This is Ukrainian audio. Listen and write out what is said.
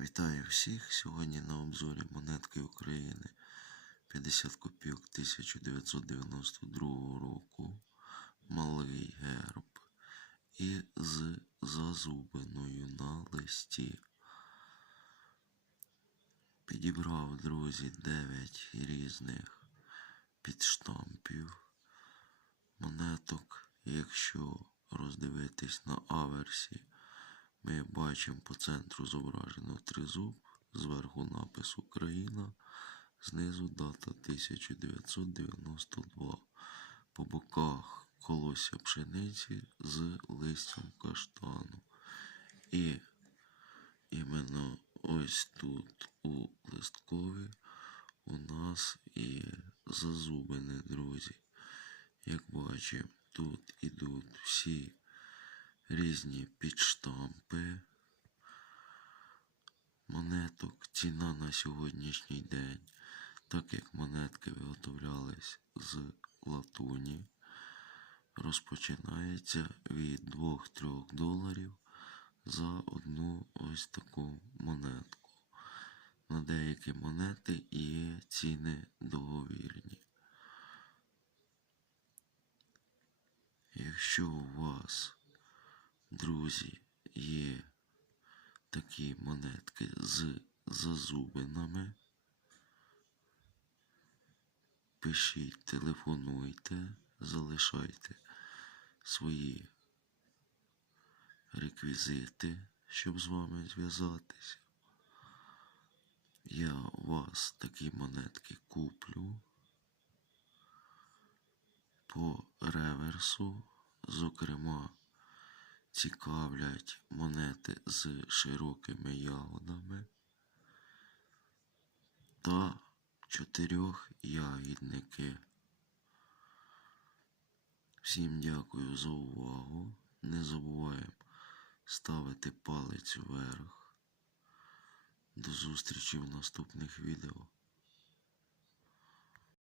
Вітаю всіх! Сьогодні на обзорі монетки України 50 копійок 1992 року. Малий герб і з зазубиною на листі. Підібрав, друзі, 9 різних підштампів монеток. Якщо роздивитись на аверсі, ми бачимо по центру зображено тризуб, зверху напис Україна, знизу дата 1992. По боках колосся пшениці з листям каштану. І іменно ось тут у листкові у нас і зазубини, друзі. Як бачимо, тут ідуть всі різні підштампи монеток. Ціна на сьогоднішній день, так як монетки виготовлялись з латуні, розпочинається від 2-3 доларів за одну ось таку монетку. На деякі монети є ціни договірні. Якщо у вас, друзі, є такі монетки з зазубинами, пишіть, телефонуйте, залишайте свої реквізити, щоб з вами зв'язатися. Я вас такі монетки куплю по реверсу, зокрема, цікавлять монети з широкими ягодами та чотирьох ягідники. Всім дякую за увагу. Не забуваємо ставити палець вверх. До зустрічі в наступних відео.